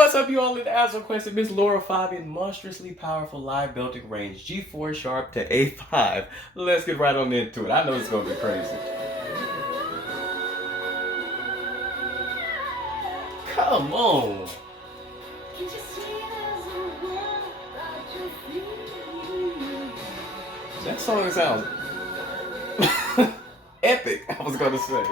What's up, you all? In the As requested, Miss Lara Fabian, monstrously powerful live belting range, G4 sharp to A5. Let's get right on into it. I know it's gonna be crazy. Come on. That song sounds epic, I was gonna say.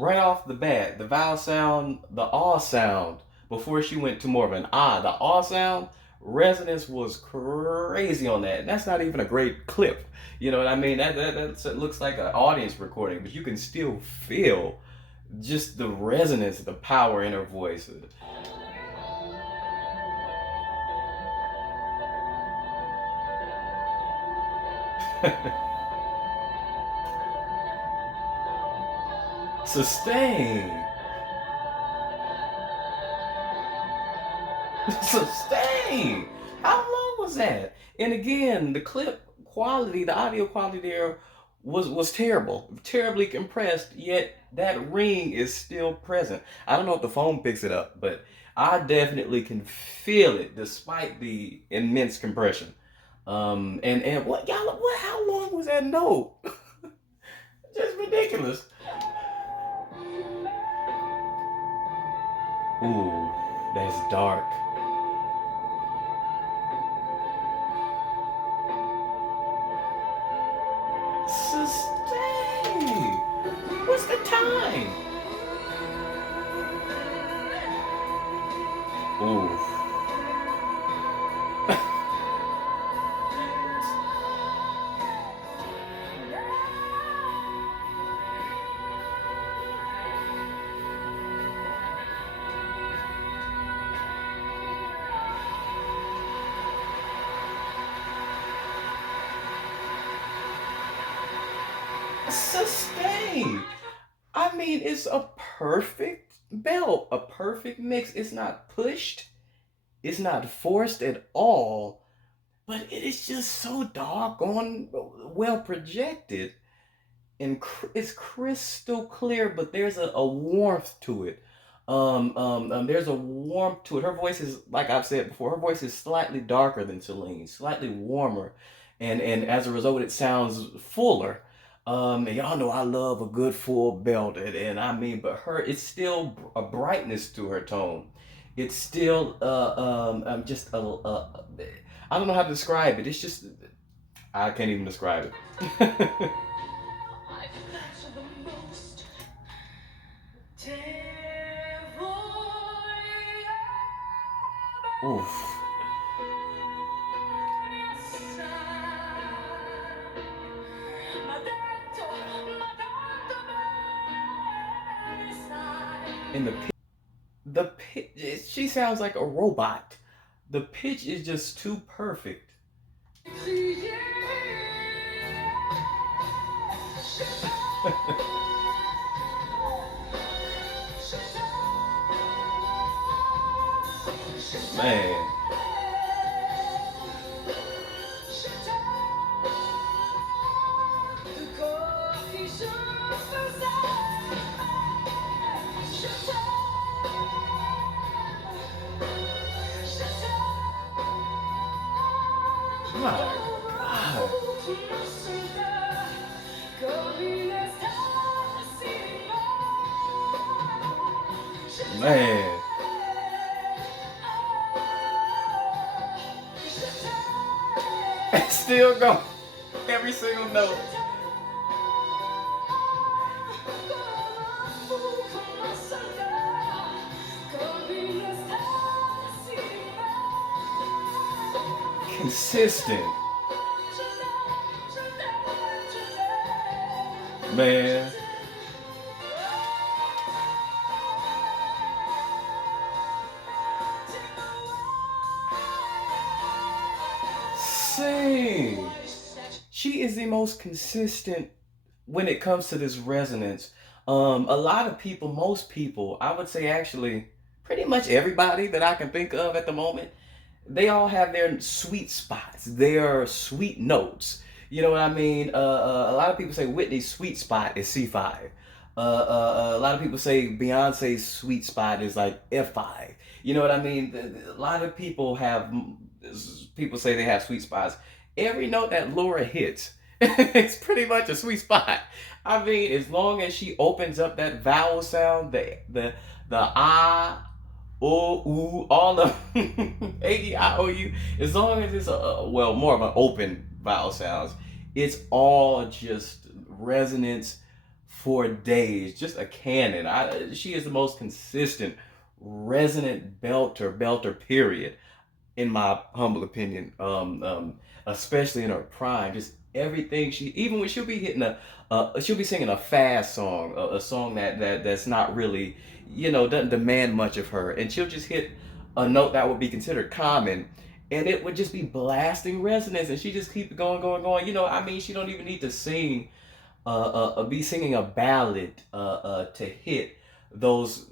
Right off the bat, the vowel sound, the ah sound, before she went to more of an ah, the ah sound, resonance was crazy on that. And that's not even a great clip. You know what I mean? That looks like an audience recording, but you can still feel just the resonance, the power in her voice. Sustain. Sustain. How long was that? And again, the clip quality, the audio quality there was terrible, terribly compressed. Yet that ring is still present. I don't know if the phone picks it up, but I definitely can feel it despite the immense compression. And what y'all? What? How long was that note? Just ridiculous. Ooh, that's dark. Sustain. What's the time? Ooh. Sustain. I mean, it's a perfect belt, a perfect mix. It's not pushed, it's not forced at all, but it is just so doggone well projected. And it's crystal clear, but there's a warmth to it. There's a warmth to it. Her voice is, like I've said before, her voice is slightly darker than Celine, slightly warmer, and as a result, it sounds fuller. And y'all know I love a good full belt, and I mean, but her, it's still a brightness to her tone. It's still just I don't know how to describe it. It's just I can't even describe it. Oof. And the pitch, she sounds like a robot. The pitch is just too perfect. Man. My God. Man. Still going. Every single note. Consistent. Man. Sing. She is the most consistent when it comes to this resonance. A lot of people, most people, I would say actually, pretty much everybody that I can think of at the moment, They all have their sweet spots, their sweet notes. You know what I mean? A lot of people say Whitney's sweet spot is C5. A lot of people say Beyonce's sweet spot is like F5. You know what I mean? A lot of people have, people say they have sweet spots. Every note that Laura hits, it's pretty much a sweet spot. I mean, as long as she opens up that vowel sound, the ah, O, U, all of A, E, I, O, U, as long as it's well, more of an open vowel sounds, it's all just resonance for days, just a cannon. She is the most consistent resonant belter, period, in my humble opinion. Especially in her prime, just everything she, even when she'll be hitting she'll be singing a fast song, a song that's not really, doesn't demand much of her, and she'll just hit a note that would be considered common, and it would just be blasting resonance, and she just keep going. I mean, she don't even need to sing be singing a ballad to hit those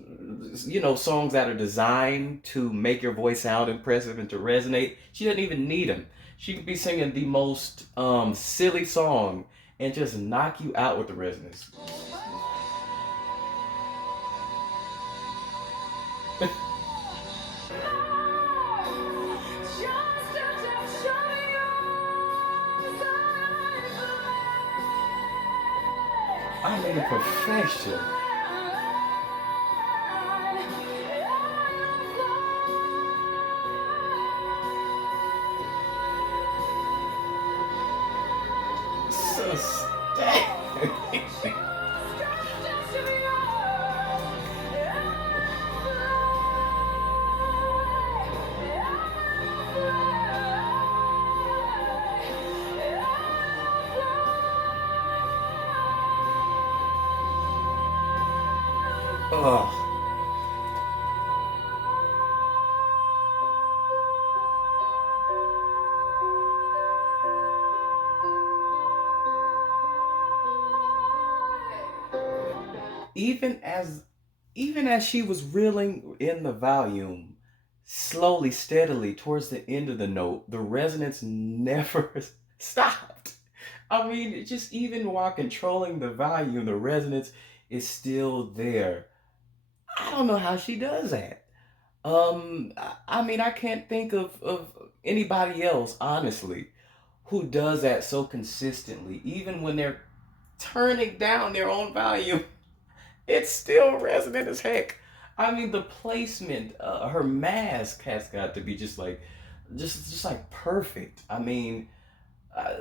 songs that are designed to make your voice sound impressive and to resonate. She doesn't even need them. She could be singing the most silly song and just knock you out with the resonance. I mean, perfection. Sustain. Oh, even as even as she was reeling in the volume, slowly, steadily towards the end of the note, the resonance never stopped. I mean, just even while controlling the volume, the resonance is still there. I don't know how she does that. I mean, I can't think of anybody else, honestly, who does that so consistently. Even when they're turning down their own volume, it's still resonant as heck. I mean, the placement, her mask has got to be just like perfect. I mean, I,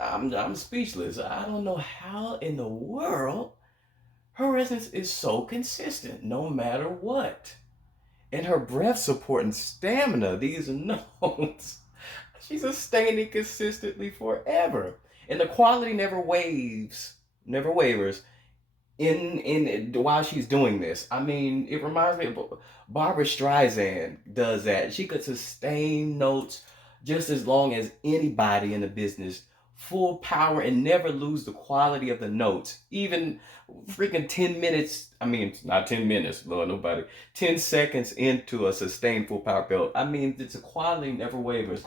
I'm speechless. I don't know how in the world her resonance is so consistent, no matter what. And her breath support and stamina, these notes, she's sustaining consistently forever. And the quality never wavers in while she's doing this. I mean, it reminds me of Barbara Streisand does that. She could sustain notes just as long as anybody in the business, full power, and never lose the quality of the notes. Even freaking 10 minutes, I mean, not 10 minutes, Lord, nobody, 10 seconds into a sustained full power belt. I mean, it's a quality never wavers.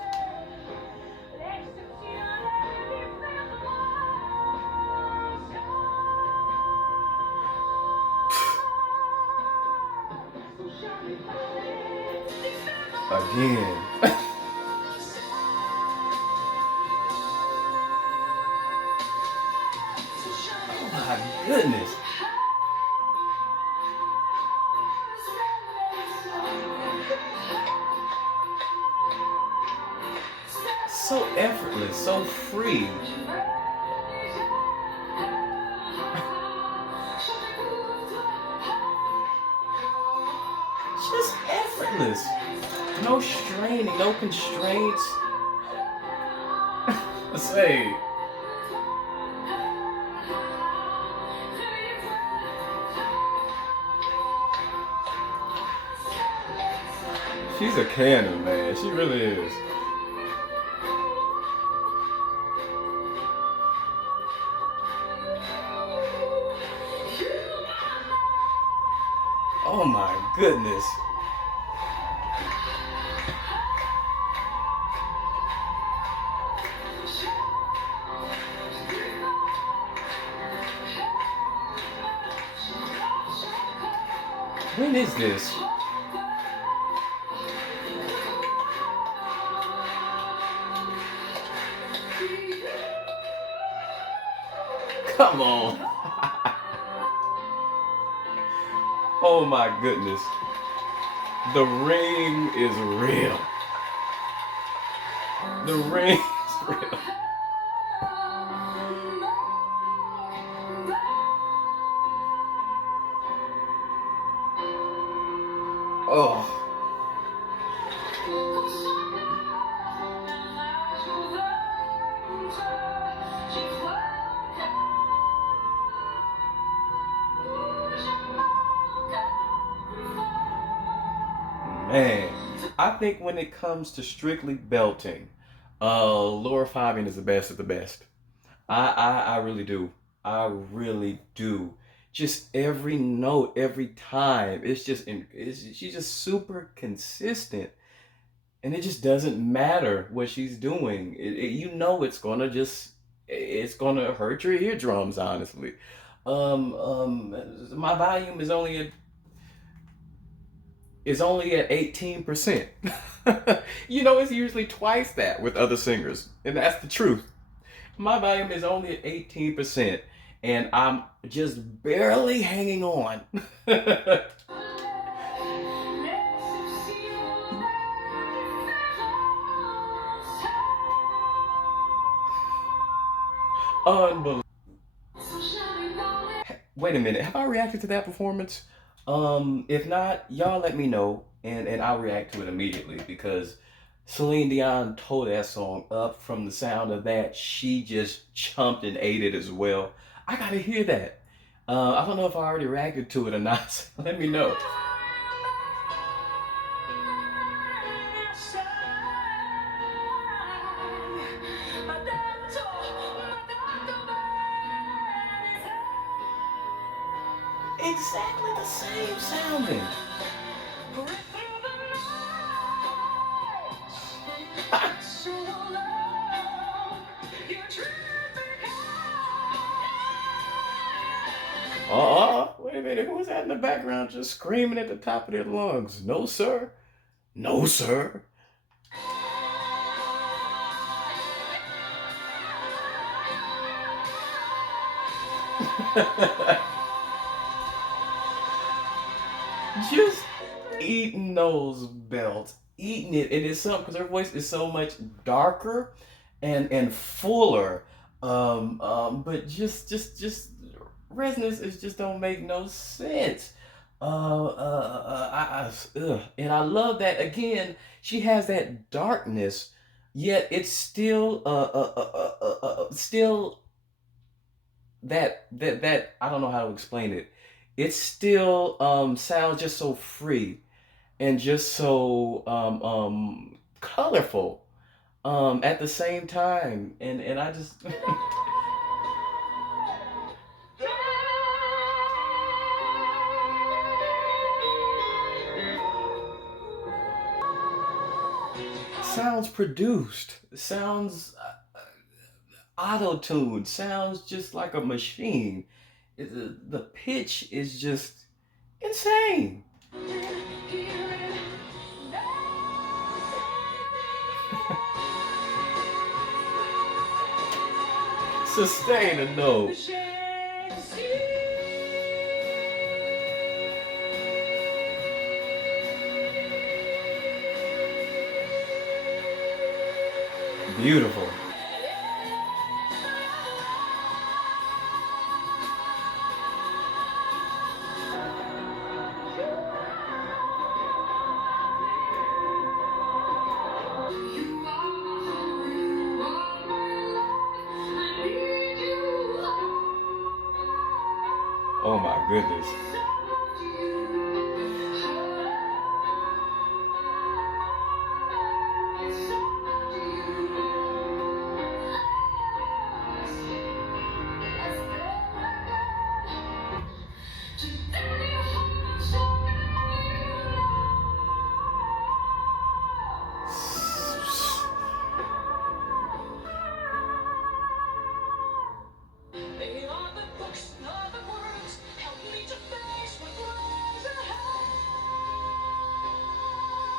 Again. Oh my goodness. So effortless, so free. Just effortless. No straining, no constraints. Say, she's a cannon, man. She really is. Oh my goodness. When is this? Come on. Oh my goodness. The ring is real. The ring is real. Oh. Man, I think when it comes to strictly belting, Laura Fabian is the best of the best. I really do. I really do. Just every note, every time, she's just super consistent, and it just doesn't matter what she's doing. You know, it's gonna hurt your eardrums. Honestly, my volume is only at 18%. You know, it's usually twice that with other singers, and that's the truth. My volume is only at 18%, and I'm just barely hanging on. Unbelievable. Wait a minute, have I reacted to that performance? If not, y'all let me know, and I'll react to it immediately because Celine Dion tore that song up. From the sound of that, she just chumped and ate it as well. I gotta hear that. I don't know if I already reacted to it or not, so let me know. Exactly the same sounding. Wait a minute, who's that in the background just screaming at the top of their lungs? No, sir. No, sir. Just eating those belts, eating it, and it's something because her voice is so much darker and fuller. But just resonance is just don't make no sense. And I love that again. She has that darkness, yet it's still that I don't know how to explain it. It still sounds just so free and just so colorful at the same time, and I just sounds produced, sounds auto tuned, sounds just like a machine. The pitch is just insane. Sustain a note. Beautiful. Oh my goodness.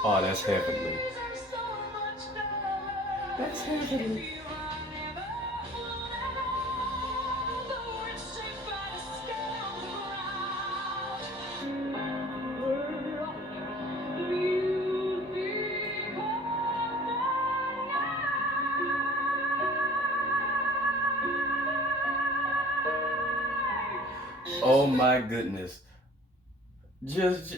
Oh, that's heavenly. That's heavenly. Oh my goodness. Just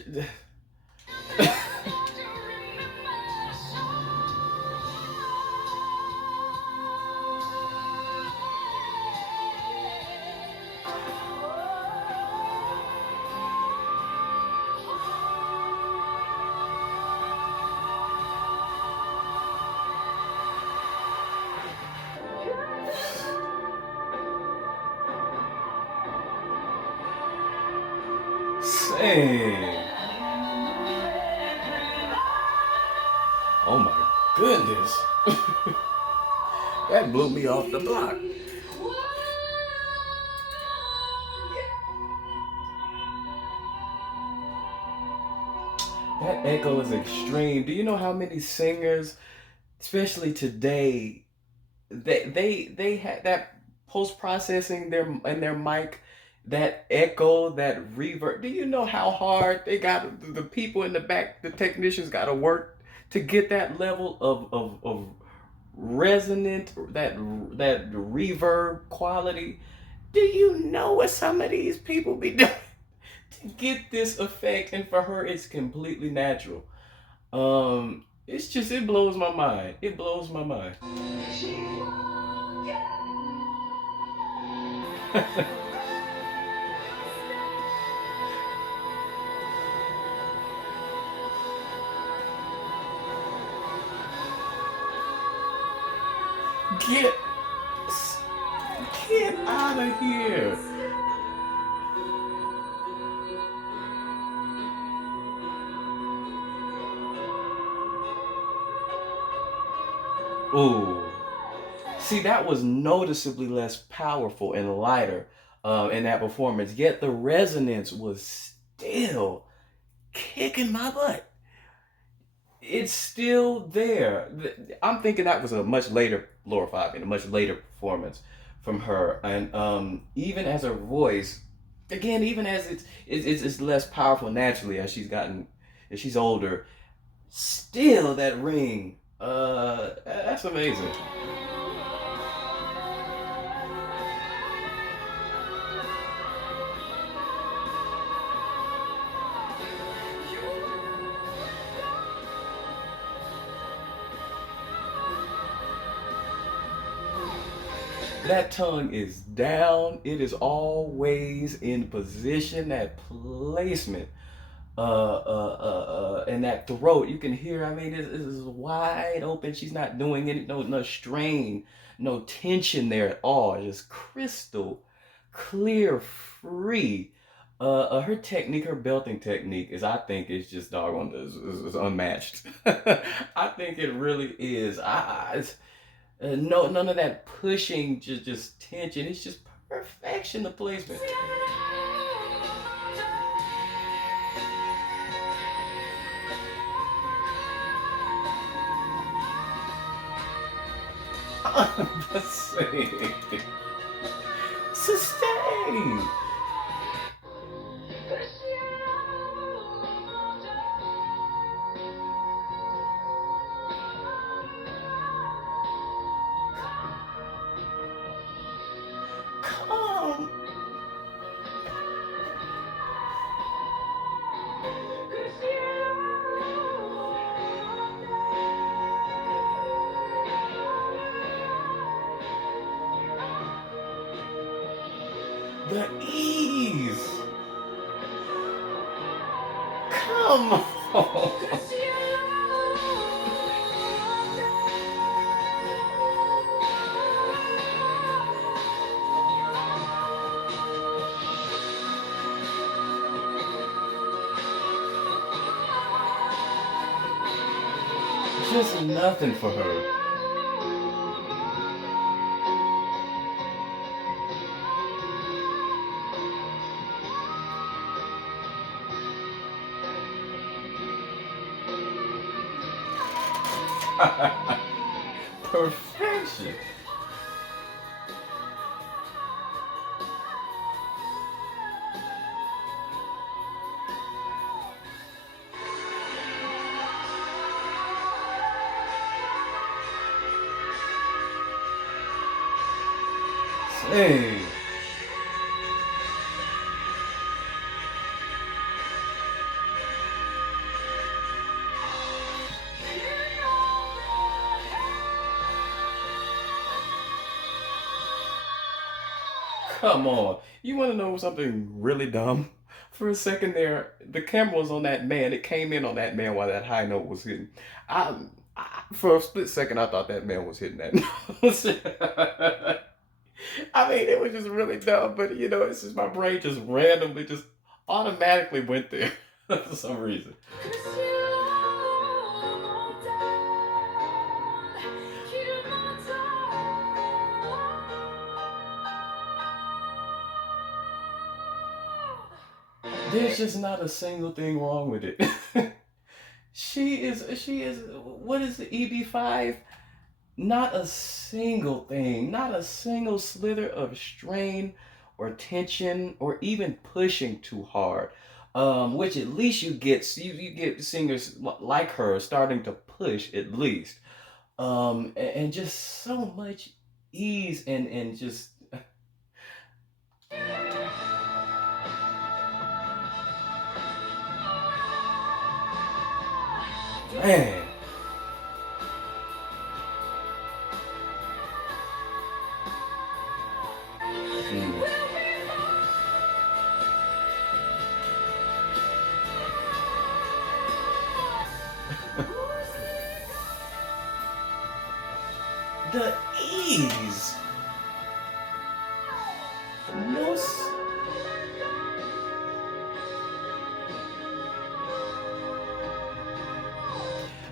sing. Oh my goodness. That blew me off the block. That echo is extreme. Do you know how many singers, especially today, they had that post processing their and their mic, that echo, that reverb. Do you know how hard they got the people in the back, the technicians got to work to get that level of resonant, that reverb quality? Do you know what some of these people be doing to get this effect? And for her, it's completely natural. It's just, it blows my mind. It blows my mind. Get get out of here. Ooh. See, that was noticeably less powerful and lighter in that performance. Yet the resonance was still kicking my butt. It's still there. I'm thinking that was a much later Laura Fabian, a much later performance from her, and even as her voice, again, even as it's less powerful naturally as as she's older, still that ring. That's amazing. That tongue is down. It is always in position. That placement, and that throat, you can hear. I mean, it's wide open. She's not doing any no strain, no tension there at all. Just crystal clear, free. Her technique, her belting technique, is, I think, is just doggone is unmatched. I think it really is. No, none of that pushing, just tension. It's just perfection of placement. The same. Sustain. Come. The ease. Come on. Just nothing for her. Perfection. Hey. Come on. You want to know something really dumb? For a second there, the camera was on that man. It came in on that man while that high note was hitting. For a split second, I thought that man was hitting that note. I mean, it was just really dumb, but you know, it's just my brain just randomly, just automatically went there for some reason. There's just not a single thing wrong with it. She is what is the EB5? Not a single thing, not a single slither of strain or tension or even pushing too hard. Which at least you get singers like her starting to push at least. And just so much ease and just man. Mm. The ease. No.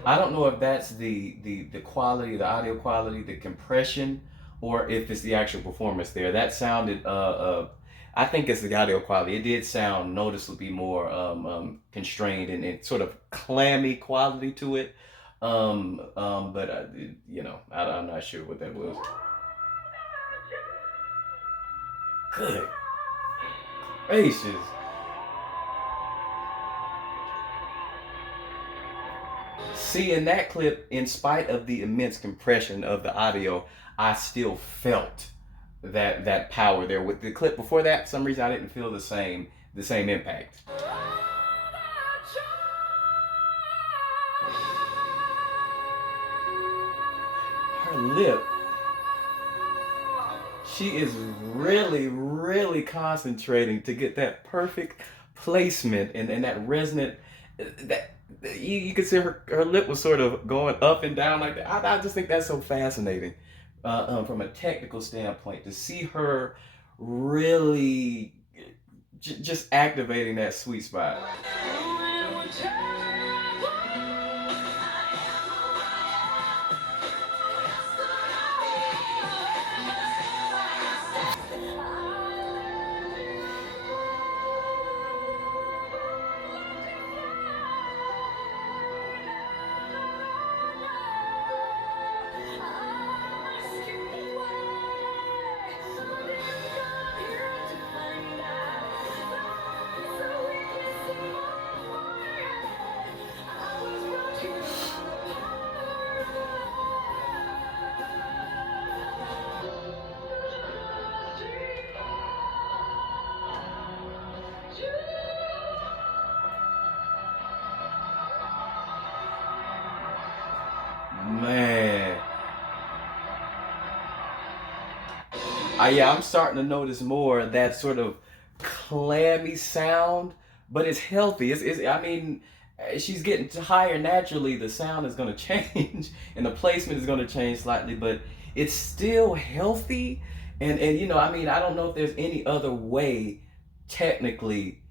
I don't know if that's the quality, the audio quality, the compression, or if it's the actual performance there. That sounded I think it's the audio quality. It did sound noticeably more constrained and sort of clammy quality to it. But you know, I'm not sure what that was. Good gracious. See, in that clip, in spite of the immense compression of the audio, I still felt that power there. With the clip before that, for some reason I didn't feel the same impact. Her lip, she is really, really concentrating to get that perfect placement and that resonant that you could see her lip was sort of going up and down like that. I just think that's so fascinating from a technical standpoint to see her really just activating that sweet spot. Man, yeah, I'm starting to notice more that sort of clammy sound, but it's healthy. I mean, she's getting to higher naturally. The sound is going to change, and the placement is going to change slightly, but it's still healthy. And you know, I mean, I don't know if there's any other way, technically,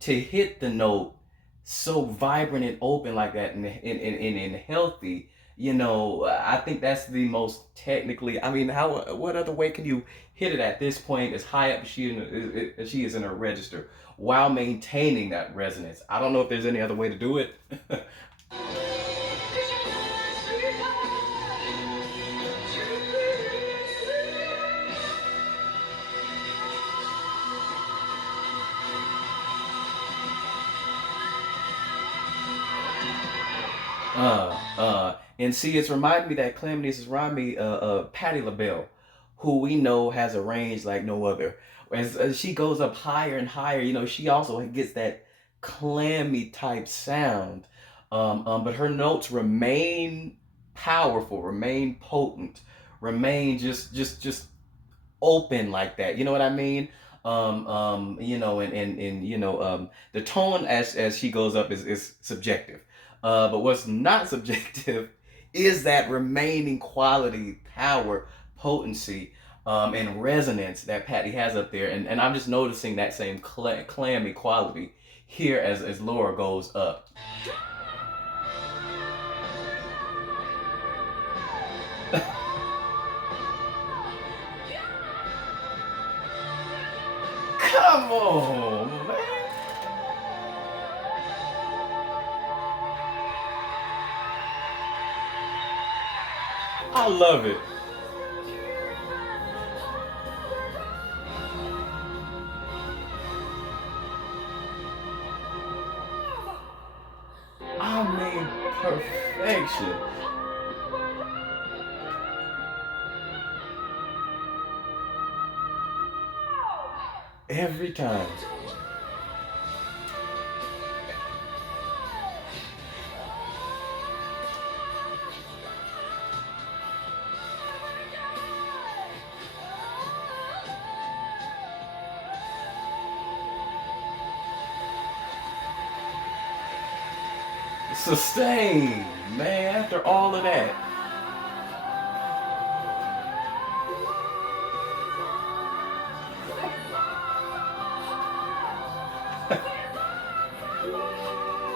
to hit the note so vibrant and open like that and healthy. You know, I think that's the most technically. I mean, how what other way can you hit it at this point as high up as she is in her register while maintaining that resonance? I don't know if there's any other way to do it. And see, it's reminding me that Calamity is reminding me Patti LaBelle, who we know has a range like no other. As she goes up higher and higher, she also gets that clammy type sound. But her notes remain powerful, remain potent, remain just open like that. You know what I mean? The tone as she goes up is subjective. But what's not subjective is that remaining quality, power, potency, and resonance that Patty has up there. And I'm just noticing that same clammy quality here as Laura goes up. Come on, man. I love it. I mean, perfection. Every time. Sustain, man, after all of that.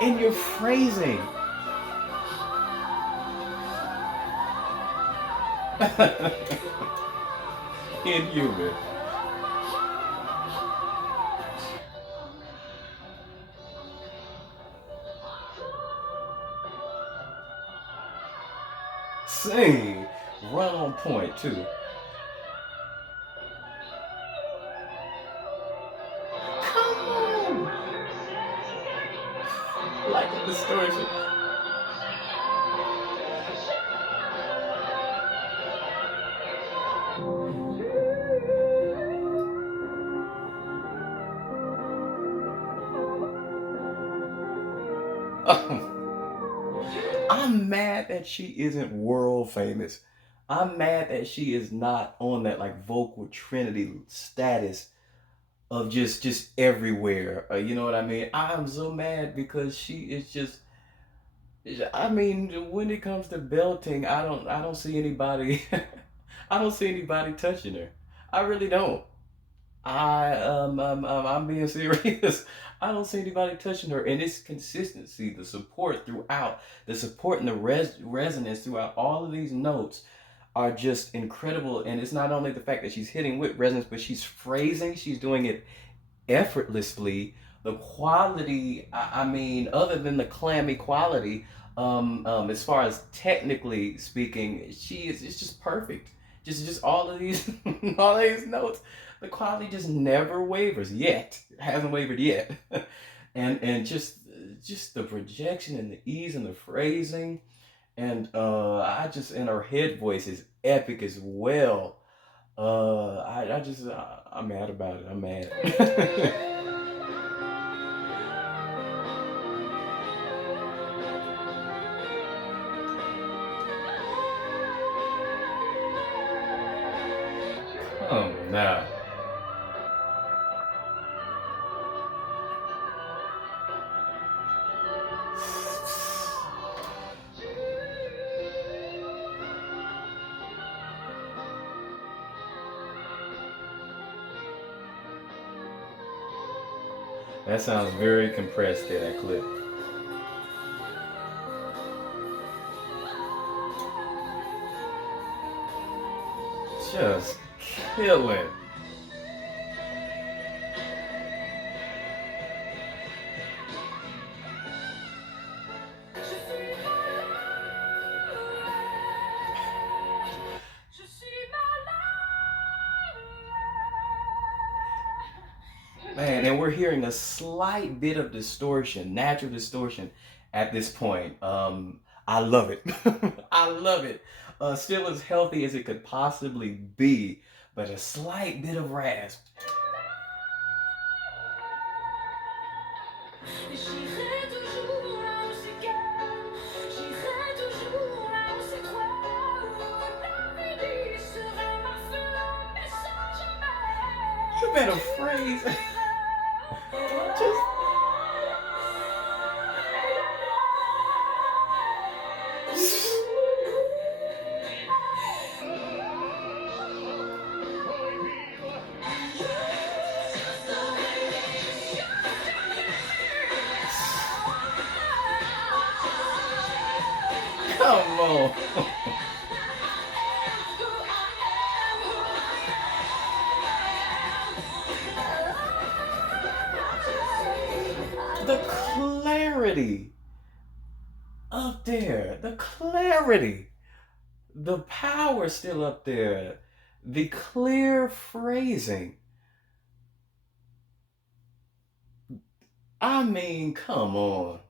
In your phrasing. Inhuman. Sing. Run on point, too. Come on. Like the distortion. I'm mad that she isn't world famous. I'm mad that she is not on that like vocal trinity status of just everywhere. You know what I mean? I'm so mad because she is just. I mean, when it comes to belting, I don't see anybody. I don't see anybody touching her. I really don't. I'm being serious. I don't see anybody touching her, and it's consistency, the support throughout, the support and the resonance throughout all of these notes are just incredible. And it's not only the fact that she's hitting with resonance, but she's phrasing, she's doing it effortlessly. The quality, I mean, other than the clammy quality, as far as technically speaking, she is it's just perfect. Just all of these all of these notes, the quality just never wavers yet. It hasn't wavered yet. And just the projection and the ease and the phrasing and I just and her head voice is epic as well. I'm mad about it. I'm mad. Now. That sounds very compressed there, that clip. Just killing. Man, and we're hearing a slight bit of distortion, natural distortion at this point. I love it. I love it. Still as healthy as it could possibly be, but a slight bit of rasp. You better phrase. Just come on. The clarity up there. The clarity. The power still up there. The clear phrasing. I mean, come on.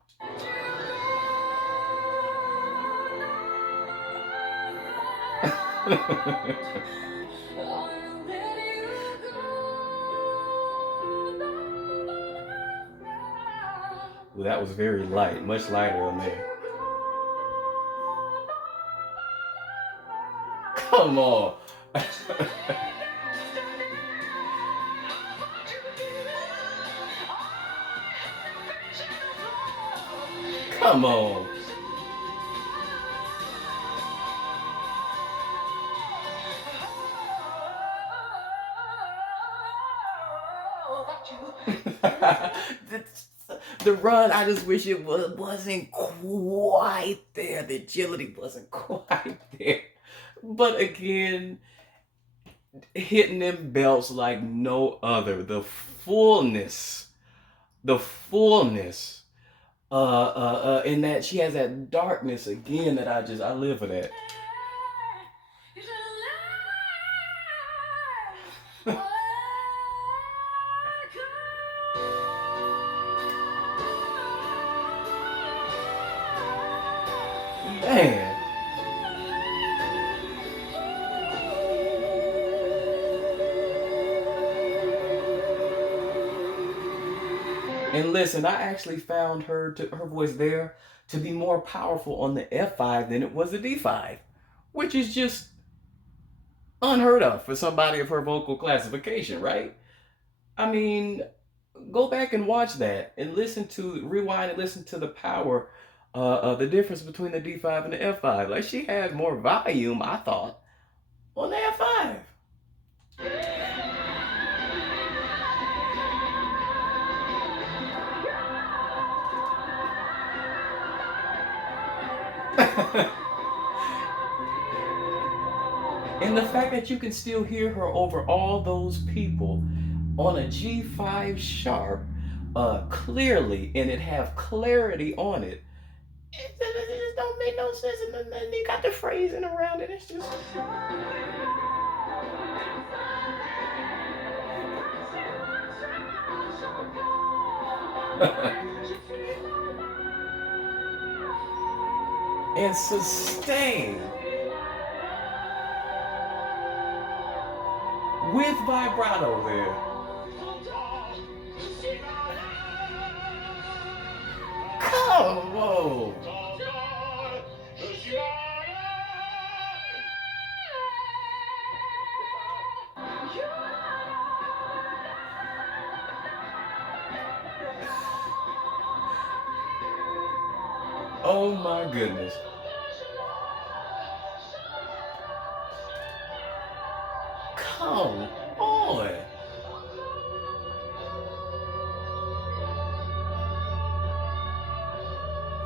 Well, that was very light, much lighter on there. Come on. Come on. The run, I just wish it wasn't quite there. The agility wasn't quite there. But again, hitting them belts like no other. The fullness, in that she has that darkness again that I live for that. Man. And listen, I actually found her voice there to be more powerful on the F5 than it was the D5, which is just unheard of for somebody of her vocal classification, right? I mean, go back and watch that and rewind and listen to the power of the difference between the D5 and the F5. Like she had more volume, I thought, on the F5. And the fact that you can still hear her over all those people on a G5 sharp clearly, and it have clarity on it. It just don't make no sense. And then you got the phrasing around it. It's just. And sustain with vibrato there. Come on. Oh my goodness. Come on.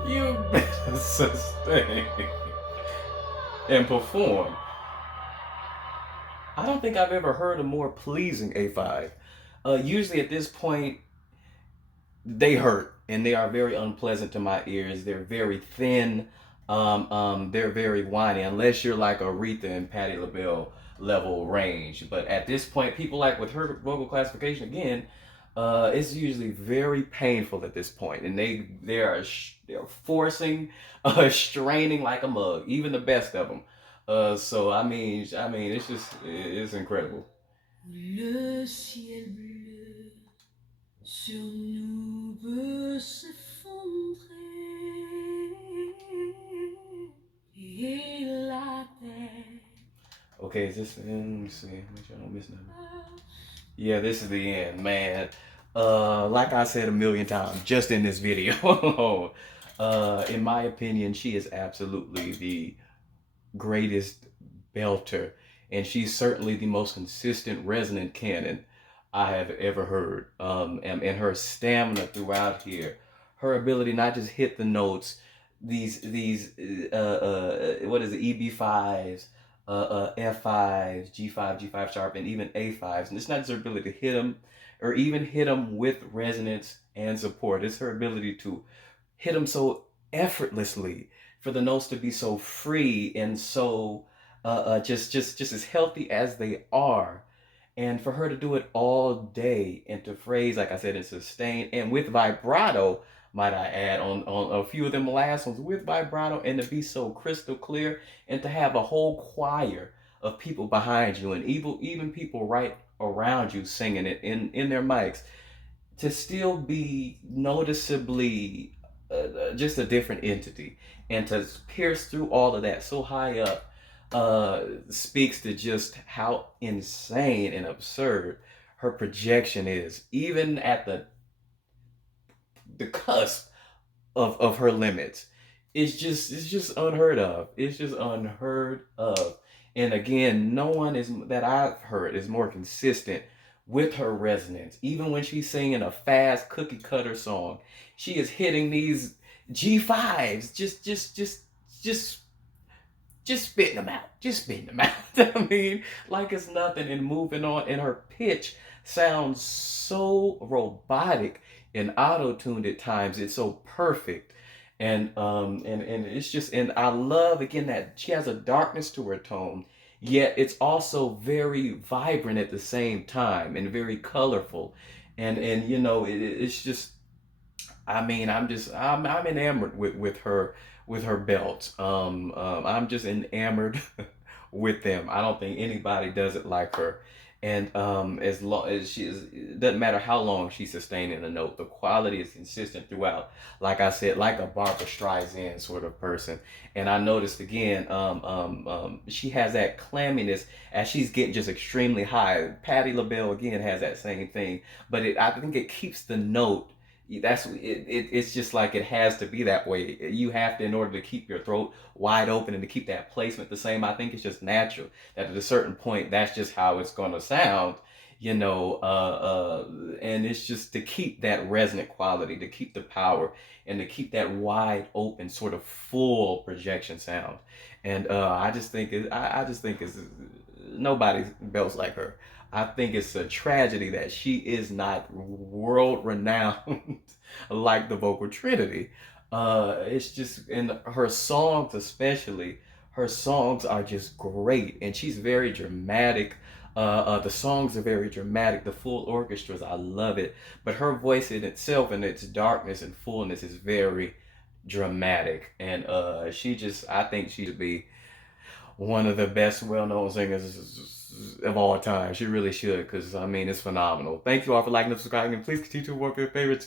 You better sustain and perform. I don't think I've ever heard a more pleasing A5. Usually at this point, they hurt and they are very unpleasant to my ears. They're very thin. They're very whiny, unless you're like Aretha and Patti LaBelle level range. But at this point, people like with her vocal classification again, It's usually very painful at this point, and they're forcing, straining like a mug, even the best of them. So I mean, it's incredible. Le ciel bleu sur nous peut s'effondrer et la terre. Okay, is this? Let me see. Make sure I don't miss nothing. Yeah, this is the end, man. Like I said a million times, just in this video, in my opinion, she is absolutely the greatest belter, and she's certainly the most consistent resonant canon I have ever heard. And her stamina throughout here, her ability not just hit the notes, these what is it, EB5s, F5s, G5, G5 sharp, and even A5s. And it's not just her ability to hit them, or even hit them with resonance and support. It's her ability to hit them so effortlessly, for the notes to be so free and so just as healthy as they are, and for her to do it all day and to phrase, like I said, and sustain and with vibrato, might I add, on a few of them last ones with vibrato, and to be so crystal clear, and to have a whole choir of people behind you, and even people right around you singing it in their mics, to still be noticeably just a different entity, and to pierce through all of that so high up, speaks to just how insane and absurd her projection is, even at the cusp of her limits. It's just unheard of. It's just unheard of. And again, no one is that I've heard is more consistent with her resonance. Even when she's singing a fast cookie cutter song, she is hitting these G5s, just just spitting them out, just spitting them out. I mean, like it's nothing, and moving on. And her pitch sounds so robotic and auto-tuned at times. It's so perfect. And it's just, and I love again that she has a darkness to her tone, yet it's also very vibrant at the same time, and very colorful. And it's just, I mean, I'm enamored with her belts. I'm just enamored with them. I don't think anybody does it like her. And as long as she is, it doesn't matter how long she's sustaining a note, the quality is consistent throughout. Like I said, like a Barbara Streisand sort of person. And I noticed again, she has that clamminess as she's getting just extremely high. Patti LaBelle again has that same thing, but I think it keeps the note, it's just like it has to be that way. You have to, in order to keep your throat wide open and to keep that placement the same. I think it's just natural that at a certain point, that's just how it's going to sound, and it's just to keep that resonant quality, to keep the power, and to keep that wide open sort of full projection sound. And I just think it's nobody belts like her. I think it's a tragedy that she is not world renowned like the vocal trinity. It's just, in her songs especially, her songs are just great, and she's very dramatic. The songs are very dramatic. The full orchestras, I love it. But her voice in itself, and its darkness and fullness, is very dramatic. And I think she should be one of the best well-known singers of all time. She really should, because I mean, it's phenomenal. Thank you all for liking and subscribing, and please continue to work your favorites.